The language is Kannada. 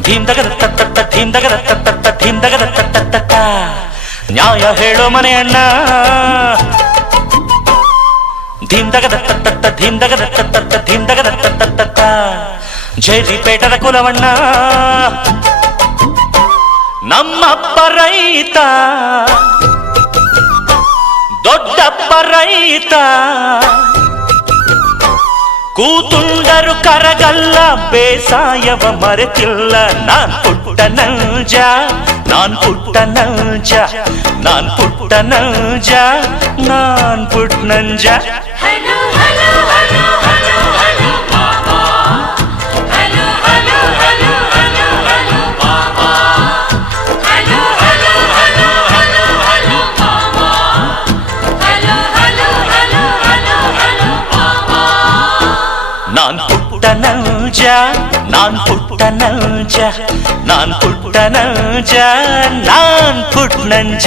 ಧೀಮ್ ದಗದ ತತ್ತ ಧೀಮ್ ದಗದ ತತ್ತ ಧೀಮ್ ದಗದ ತತ್ತ ನ್ಯಾಯ ಹೇಳೋ ಮನೆ ಅಣ್ಣ ಧೀಮ್ ದಗದ ತತ್ತ ಧೀಮ್ ದಗದ ತತ್ತ ಧೀಮ್ ದಗದ ತತ್ತ ಜೇರಿ ಪೇಟದ ಕುಲವಣ್ಣ ನಮ್ಮಪ್ಪ ರೈತ ದೊಡ್ಡಪ್ಪ ರೈತ ಕೂತುಂಡರು ಕರಗಲ್ಲ ಬೇಸಾಯವ ಮರೆತಿಲ್ಲ ನಾನ್ ಪುಟ್ಟ ನಲ್ಜ ನಾನ್ ಪುಟ್ಟ ನಲ್ಜ ನಾನ್ ಪುಟ್ಟ ನಲ್ಜ ನಾನ್ ಪುಟ್ಟ ನಂಜ ನಾನ್ ಪುಟ್ಟ ನಲ್ಜ ನಾನ್ ಪುಟ್ಟ ನಲ್ಜ ನಾನ್ ಪುಟ್ಟ ನಲ್ಜ ನಾನ್ ಪುಟ್ಟ ನಂಜ